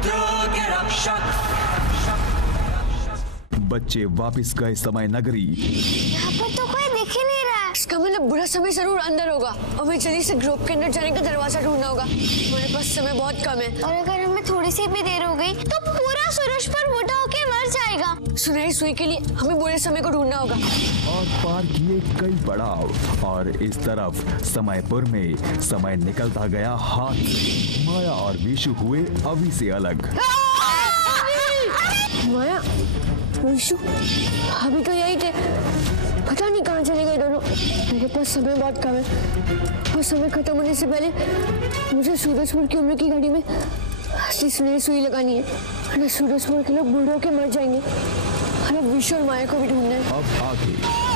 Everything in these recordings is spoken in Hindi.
पुत्रों के रक्षक। बच्चे वापस गए समय नगरी। यहाँ पर तो कोई दिख ही नहीं रहा। इसका मतलब बुरा समय जरूर अंदर होगा और हमें जल्दी से ग्रुप के अंदर जाने का दरवाजा ढूंढना होगा। हमारे पास समय बहुत कम है और अगर हमें थोड़ी सी भी देर हो गई तो पूरा सूरज पर बूढ़ा होके मर जाएगा। सुनहरी सुई के लिए हमें बुरे समय को ढूंढना होगा। और पार किए कई पड़ाव और इस तरफ समयपुर में समय निकलता गया हाथ। माया और विशु हुए अभी से अलग। माया, विशु, अभी तो यही थे, पता नहीं कहाँ चले गए दोनों। मेरे पास समय बहुत कम है और समय खत्म होने से पहले मुझे सूरजपुर की उम्र की घड़ी में असली सुनहरी सुई लगानी है, वरना सूरजपुर के लोग बूढ़े होकर मर जाएंगे। और अब विशु और माया को भी ढूंढना है। अब आगे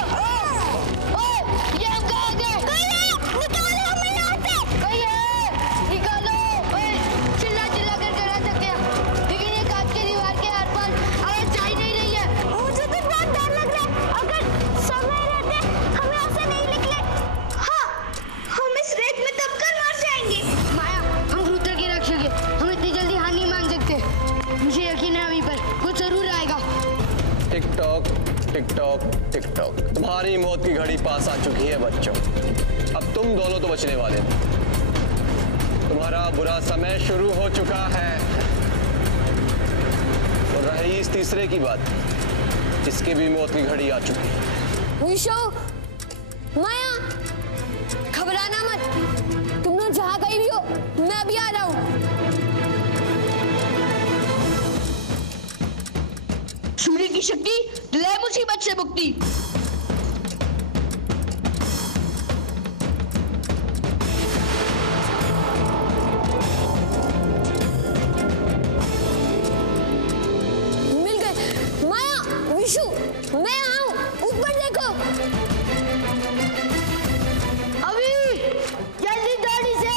टिक टॉक टिक टॉक, तुम्हारी मौत की घड़ी पास आ चुकी है बच्चों। अब तुम दोनों तो बचने वाले थे। तुम्हारा बुरा समय शुरू हो चुका है। और रही इस तीसरे की बात, इसकी भी मौत की घड़ी आ चुकी है। विशु, माया, घबराना मत। तुम लोग जहाँ कहीं भी हो, मैं अभी आ रहा हूँ। सूर्य की शक्ति ले मुसीबत से मुक्ति। मिल गए। माया, विशु, मैं आऊं, ऊपर देखो। अभी जल्दी दौड़ी से,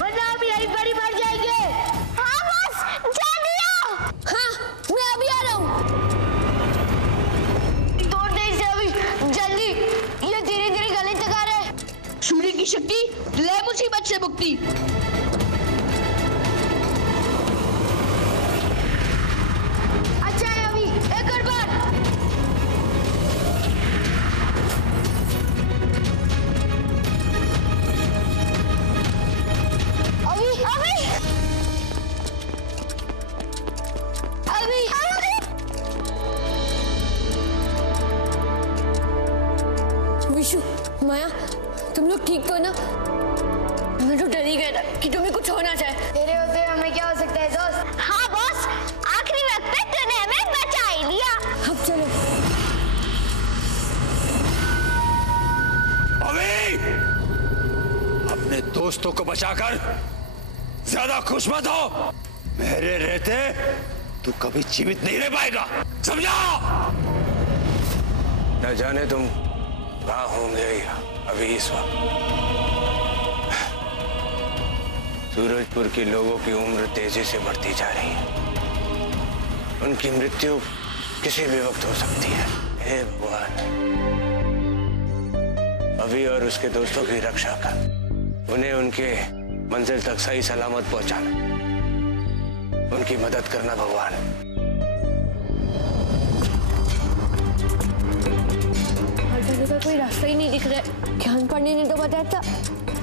वरना हम यहीं पर ही मर जाएंगे। हाँ बस, जल्दी आओ। हाँ, मैं अभी आ रहा हूँ। सूर्य की शक्ति ले मुसीबत से मुक्ति। अच्छा है अभी, एक और बार। अभी अभी अभी विशु, माया, तुम लोग ठीक तो ना? मैं तो डर ही गया था कि तुम्हें कुछ होना चाहे। तेरे होते हमें क्या हो सकता है दोस्त? हाँ बॉस, आखिरी वक्त पे तूने हमें बचा ही लिया। अब चलो। अभी अपने दोस्तों को बचाकर ज्यादा खुश मत हो। मेरे रहते तू कभी जीवित नहीं रह पाएगा, समझा? न जाने तुम कहाँ होंगे अभी इस वक्त। सूरजपुर के लोगों की उम्र तेजी से बढ़ती जा रही है। उनकी मृत्यु किसी भी वक्त हो सकती है। हे भगवान, अभी और उसके दोस्तों की रक्षा कर, उन्हें उनके मंजिल तक सही सलामत पहुंचाना, उनकी मदद करना भगवान। का कोई रास्ता ही नहीं दिख रहा है। ज्ञान पांडे ने तो बताया था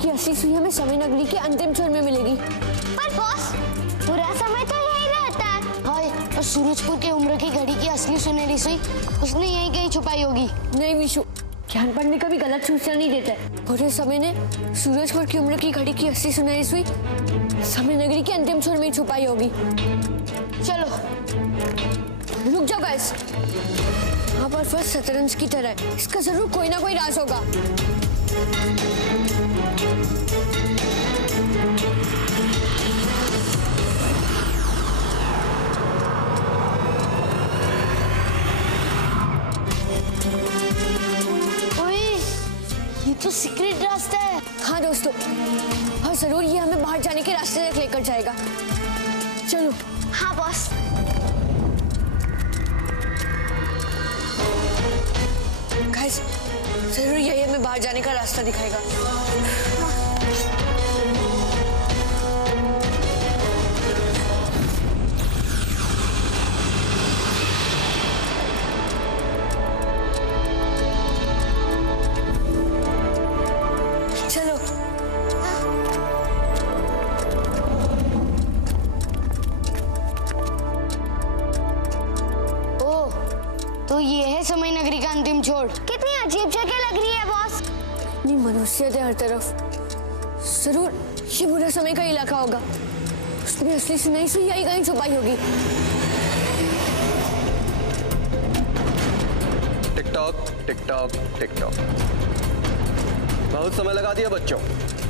कि असली सुई हमें समय नगरी के अंतिम छोर में मिलेगी। पर बॉस, पूरा समय तो यही रहता है। हाय, और सूरजपुर के उम्र की घड़ी की असली सुनहरी सुई उसने यहीं कहीं छुपाई होगी। नहीं विशु, ज्ञान पांडे कभी गलत सूचना नहीं देता है। पूरे समय ने सूरजपुर की उम्र की घड़ी की असली सुनहरी सुई समय नगरी के अंतिम छोर में छुपाई होगी। चलो रुक जाओ गाइस, यहाँ पर फर्स्ट शतरंज की तरह है। इसका जरूर कोई ना कोई राज होगा। ओए, ये तो सीक्रेट रास्ता है। हाँ दोस्तों, और जरूर ये हमें बाहर जाने के रास्ते तक लेकर जाएगा। चलो। हाँ बॉस। गाइस, जरूर यही हमें बाहर जाने का रास्ता दिखाएगा। छोड़। कितनी अजीब जगह लग रही है बॉस। इतनी मनुष्यत है हर तरफ। जरूर ये बुरा समय का इलाका होगा। उसने असली सुनाई सुई यही कहीं छुपाई होगी। TikTok TikTok TikTok. बहुत समय लगा दिया बच्चों,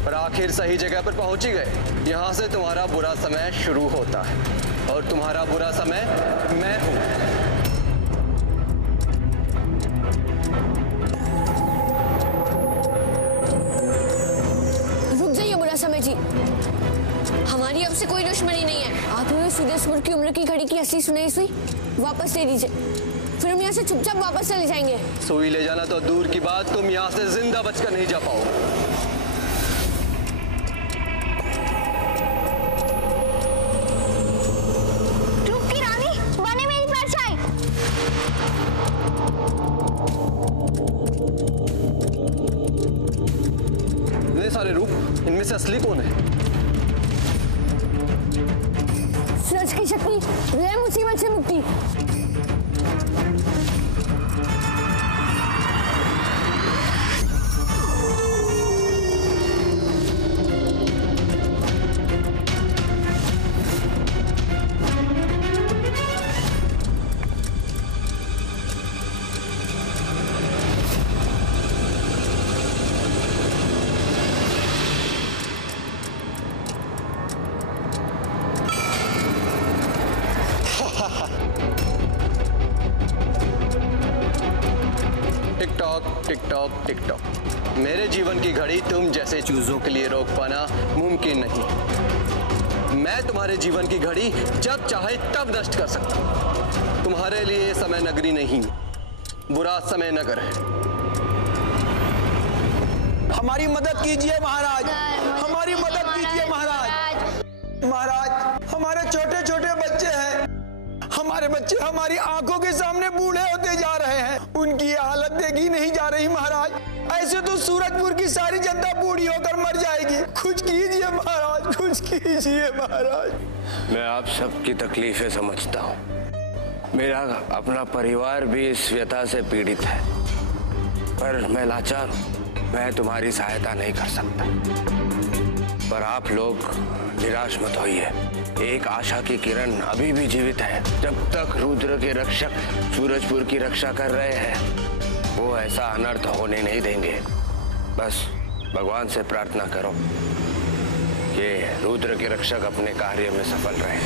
पर आखिर सही जगह पर पहुंच ही गए। यहाँ से तुम्हारा बुरा समय शुरू होता है और तुम्हारा बुरा समय मैं हूं। रुक जाइए बुरा समय जी, हमारी अब से कोई दुश्मनी नहीं है। आप हमें सूरजपुर की उम्र की घड़ी की असली सुनाई सुई वापस दे दीजिए, फिर हम यहाँ से चुपचाप वापस चले जाएंगे। सुई ले जाना तो दूर की बात, तुम यहाँ से जिंदा बचकर नहीं जा पाओगे। रुक की रानी, बने मेरी परछाई। इतने सारे रूप, इनमें से असली कौन है? सूरज की शक्ति, वह मुसीबत से मुक्ति। TikTok TikTok TikTok. मेरे जीवन की घड़ी तुम जैसे चूजों के लिए रोक पाना मुमकिन नहीं। मैं तुम्हारे जीवन की घड़ी जब चाहे तब नष्ट कर सकता हूं। तुम्हारे लिए समय नगरी नहीं, बुरा समय नगर है। हमारी मदद कीजिए महाराज, हमारी मदद कीजिए महाराज। महाराज, हमारे छोटे छोटे बच्चे हैं। हमारे बच्चे हमारी आंखों के सामने बूढ़े होते जा रहे हैं। उनकी हालत देखी नहीं जा रही महाराज। ऐसे तो सूरजपुर की सारी जनता बूढ़ी होकर मर जाएगी। कुछ कीजिए महाराज, कुछ कीजिए महाराज। मैं आप सबकी तकलीफें समझता हूँ। मेरा अपना परिवार भी इस व्यथा से पीड़ित है, पर मैं लाचार हूँ। मैं तुम्हारी सहायता नहीं कर सकता, पर आप लोग निराश मत होइए। एक आशा की किरण अभी भी जीवित है। जब तक रुद्र के रक्षक सूरजपुर की रक्षा कर रहे हैं, वो ऐसा अनर्थ होने नहीं देंगे। बस भगवान से प्रार्थना करो कि रुद्र के रक्षक अपने कार्य में सफल रहे।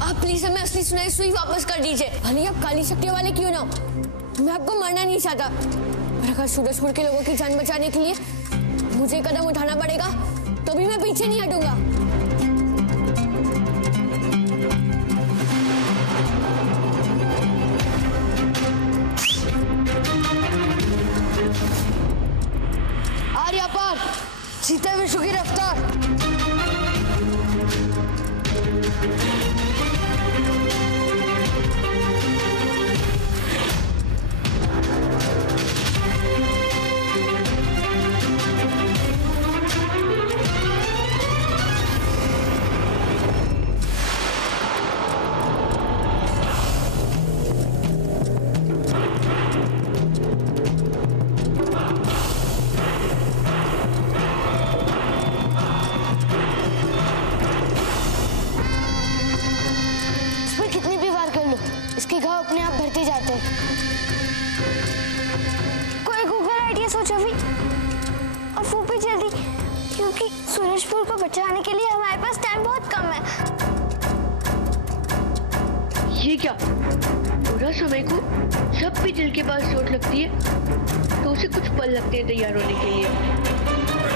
आप प्लीज हमें असली सुनाई सुई वापस कर दीजिए। भले आप काली शक्तियों वाले क्यों ना हो, मैं आपको मारना नहीं चाहता, पर अगर सूरजपुर के लोगों की जान बचाने के लिए मुझे कदम उठाना पड़ेगा तो भी मैं पीछे नहीं हटूंगा। आर्या पार, सीता विश्व की रफ्तार। इसके घाव अपने आप भरते जाते हैं। कोई गूगल आइडिया सोचो भी, और वो भी जल्दी, क्योंकि सूरजपुर को बचाने के लिए हमारे पास टाइम बहुत कम है। ये क्या, बुरा समय को जब भी दिल के पास चोट लगती है तो उसे कुछ पल लगते हैं तैयार होने के लिए,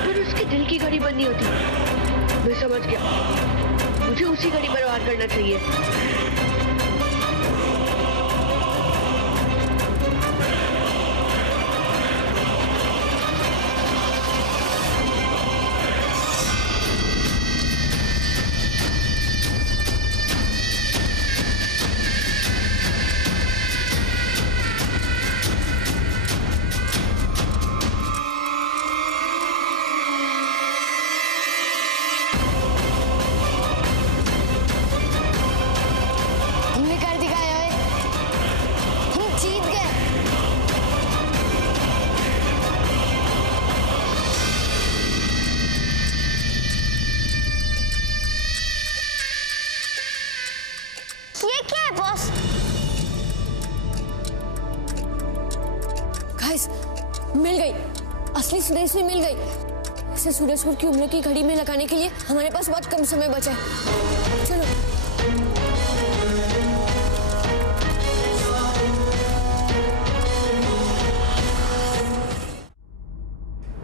पर उसके दिल की घड़ी बंद नहीं होती। मैं समझ गया, मुझे उसी घड़ी पर वार करना चाहिए। गाइस, मिल गई, असली सुदेशनी मिल गई। इसे सूरजपुर की उम्र की घड़ी में लगाने के लिए हमारे पास बहुत कम समय बचा है। चलो।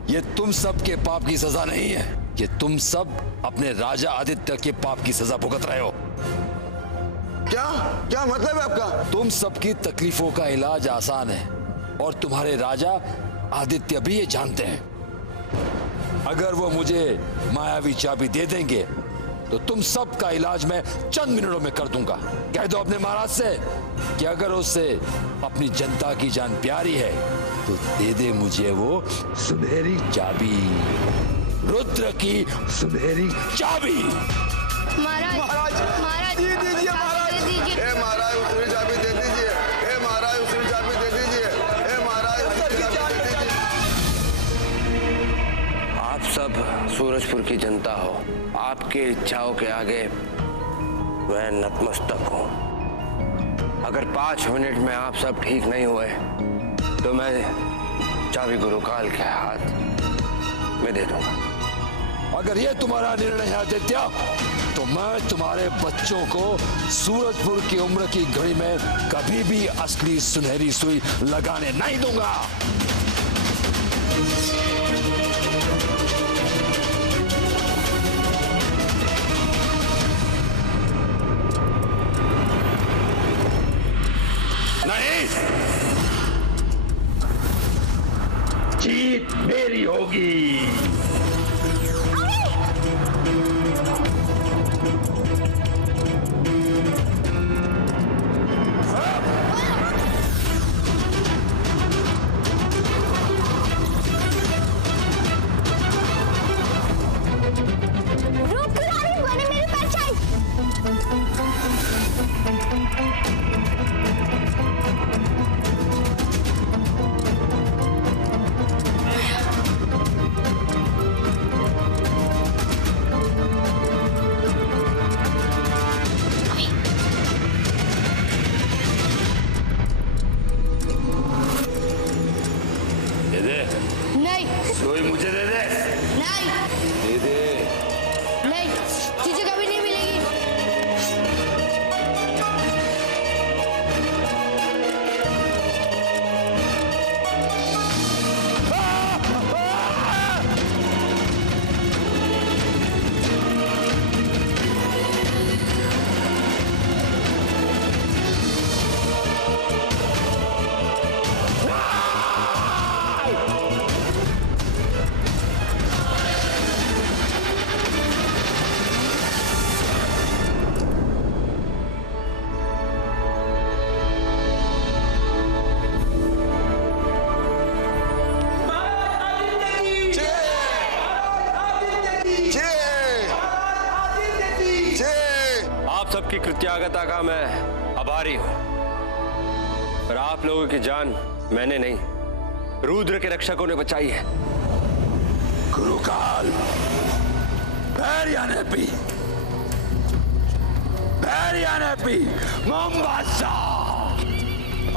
ये तुम सब के पाप की सजा नहीं है, ये तुम सब अपने राजा आदित्य के पाप की सजा भुगत रहे हो। क्या क्या मतलब है आपका? तुम सबकी तकलीफों का इलाज आसान है और तुम्हारे राजा आदित्य भी ये जानते हैं। अगर वो मुझे मायावी चाबी दे देंगे तो तुम सब का इलाज मैं चंद मिनटों में कर दूंगा। कह दो अपने महाराज से कि अगर उससे अपनी जनता की जान प्यारी है तो दे दे मुझे वो सुनहरी चाबी, रुद्र की सुनहरी चाबी। महाराज महाराज दे दीजिए महाराज। ए महाराज उसने चाबी दे दीजिए। ए महाराज उसने चाबी दे दीजिए। ए महाराज उसने चाबी दे दीजिए। आप सब सूरजपुर की जनता हो, आपकी इच्छाओं के आगे मैं नतमस्तक हूं। अगर 5 मिनट में आप सब ठीक नहीं हुए तो मैं चाबी गुरुकाल के हाथ में दे दूंगा। अगर ये तुम्हारा निर्णय है आदित्य तो मैं तुम्हारे बच्चों को सूरजपुर की उम्र की घड़ी में कभी भी असली सुनहरी सुई लगाने नहीं दूंगा। नहीं, जीत मेरी होगी। सुई मुझे दे दे। नहीं दे दे। नहीं, तुझे कभी नहीं मिलेगी। सबकी कृत्यागता का मैं आभारी हूं, पर आप लोगों की जान मैंने नहीं, रुद्र के रक्षकों ने बचाई है। गुरुकाल,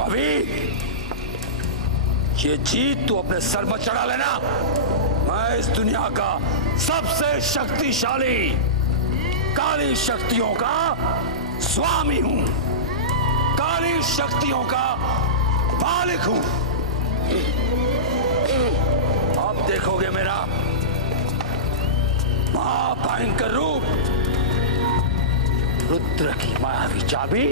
अभी ये जीत तू अपने सर पर चढ़ा लेना। मैं इस दुनिया का सबसे शक्तिशाली काली शक्तियों का स्वामी हूं, काली शक्तियों का मालिक हूं। अब देखोगे मेरा महाभयंकर रूप। रुद्र की मायावी चाबी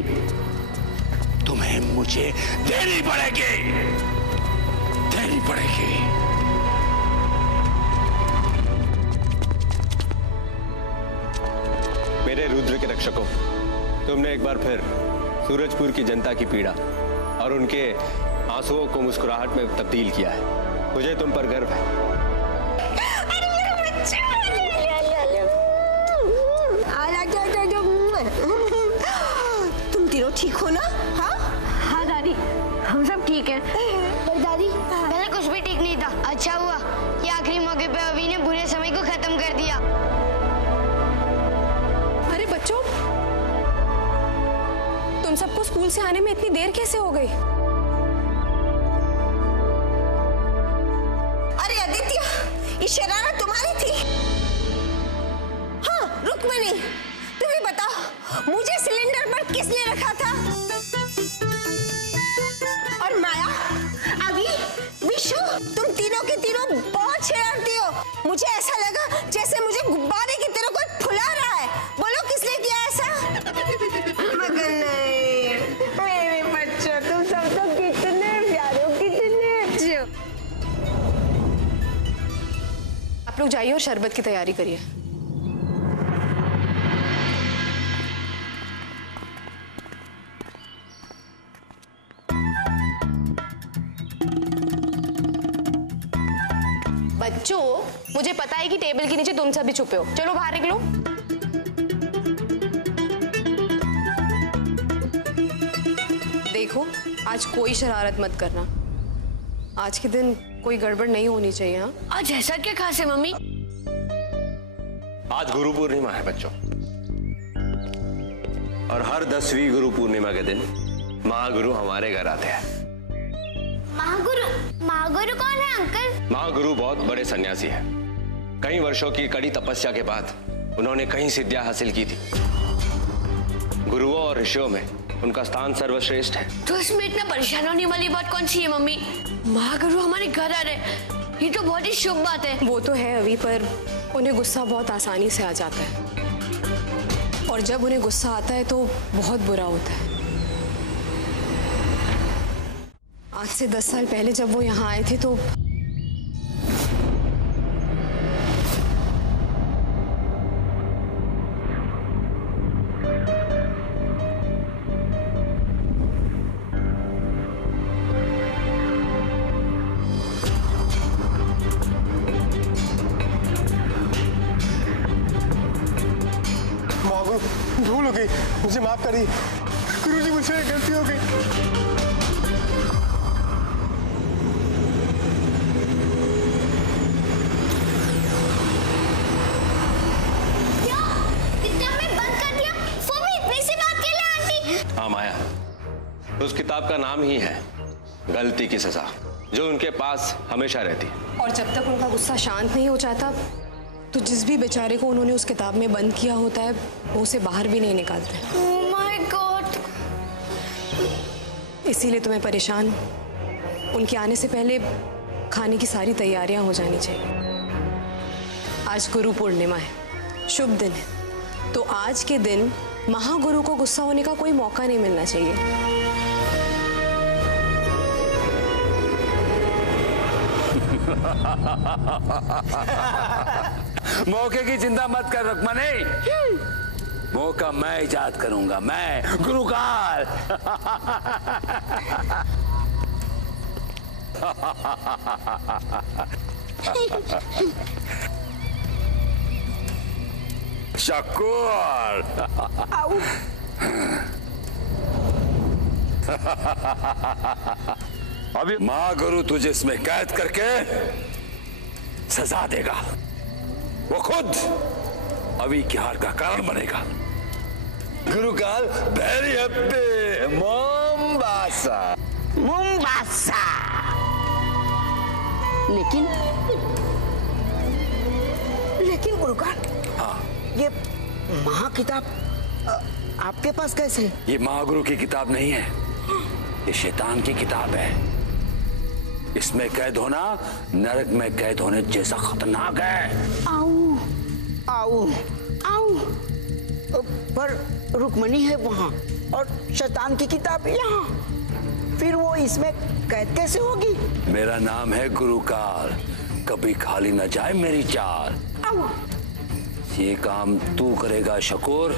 तुम्हें मुझे देनी पड़ेगी। मेरे रुद्र के रक्षकों, तुमने एक बार फिर सूरजपुर की जनता की पीड़ा और उनके आंसुओं को मुस्कुराहट में तब्दील किया है। मुझे तुम पर गर्व है। तुम तीनों ठीक हो ना? हाँ दादी, हम सब ठीक हैं। पर दादी, पहले कुछ भी ठीक नहीं था। अच्छा हुआ कि आखिरी मौके पे अभी ने बुरे समय को खत्म कर दिया। अरे बच्चों, तुम सबको स्कूल से आने में इतनी देर कैसे हो गई? आप लोग जाइए और शरबत की तैयारी करिए। बच्चों, मुझे पता है कि टेबल के नीचे तुम सभी छुपे हो, चलो बाहर निकलो। देखो, आज कोई शरारत मत करना। आज के दिन कोई गड़बड़ नहीं होनी चाहिए। हाँ, आज ऐसा क्या खास है मम्मी? आज गुरु पूर्णिमा है बच्चों, और हर 10वीं गुरु पूर्णिमा के दिन महागुरु हमारे घर आते हैं। महागुरु कौन है अंकल? महागुरु बहुत बड़े सन्यासी हैं। कई वर्षों की कड़ी तपस्या के बाद उन्होंने कई सिद्धियां हासिल की थी। गुरुओं और ऋषियों में उनका स्थान सर्वश्रेष्ठ है। तो इसमें इतना परेशान होने वाली बात कौन सी है मम्मी? महागुरु हमारे घर आ रहे, ये तो बहुत ही शुभ बात है। वो तो है अभी, पर उन्हें गुस्सा बहुत आसानी से आ जाता है, और जब उन्हें गुस्सा आता है तो बहुत बुरा होता है। आज से 10 साल पहले जब वो यहाँ आए थे तो भूल हो गई, मुझे माफ करिए गुरुजी, मुझसे गलती हो गई। क्या? किताब में बंद कर दिया? वो भी इतनी सी बात के लिए आंटी? हाँ माया, उस किताब का नाम ही है गलती की सजा, जो उनके पास हमेशा रहती है। और जब तक उनका गुस्सा शांत नहीं हो जाता तो जिस भी बेचारे को उन्होंने उस किताब में बंद किया होता है वो उसे बाहर भी नहीं निकालते। Oh my God! इसीलिए तुम्हें परेशान उनके आने से पहले खाने की सारी तैयारियां हो जानी चाहिए। आज गुरु पूर्णिमा है, शुभ दिन है, तो आज के दिन महागुरु को गुस्सा होने का कोई मौका नहीं मिलना चाहिए। मौके की चिंता मत कर रुक्मणी, मौका मैं इजाद करूंगा, मैं गुरुकाल। शकूर। अभी महागुरु तुझे इसमें कैद करके सजा देगा। वो खुद अभी की हार का कारण बनेगा। गुरुकाल वेरी हैप्पी मोम्बासा। मुंबासा। लेकिन गुरुकाल, हाँ, ये महाकिताब आपके पास कैसे? ये महागुरु की किताब नहीं है, ये शैतान की किताब है। इसमें कैद होना नरक में कैद होने जैसा खतरनाक है। आऊ, आऊ, आऊ। पर रुक्मणी है वहाँ और शैतान की किताब यहाँ, फिर वो इसमें कैद कैसे होगी? मेरा नाम है गुरुकाल, कभी खाली न जाए मेरी चाल। आऊ। ये काम तू करेगा शकूर।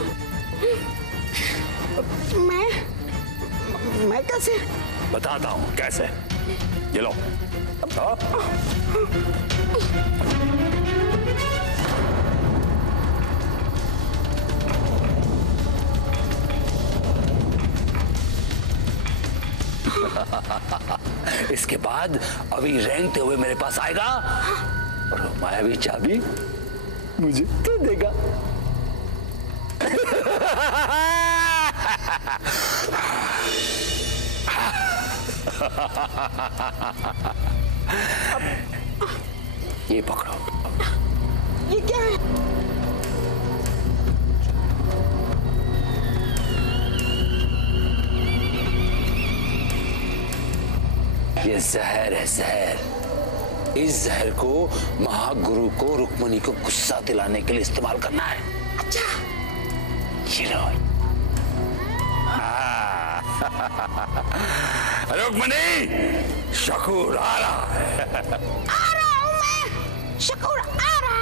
मैं कैसे? बताता हूँ कैसे। ये लो। इसके बाद अभी रेंगते हुए मेरे पास आएगा और मायावी चाबी मुझे दे देगा। ये पकड़ो। ये क्या है? ये जहर है, जहर। इस जहर को महागुरु को रुक्मणी को गुस्सा दिलाने के लिए इस्तेमाल करना है। अच्छा। ये लो। रुक्मणी, शकूर आ रहा है। आ रहा हूँ मैं। शकूर आ रहा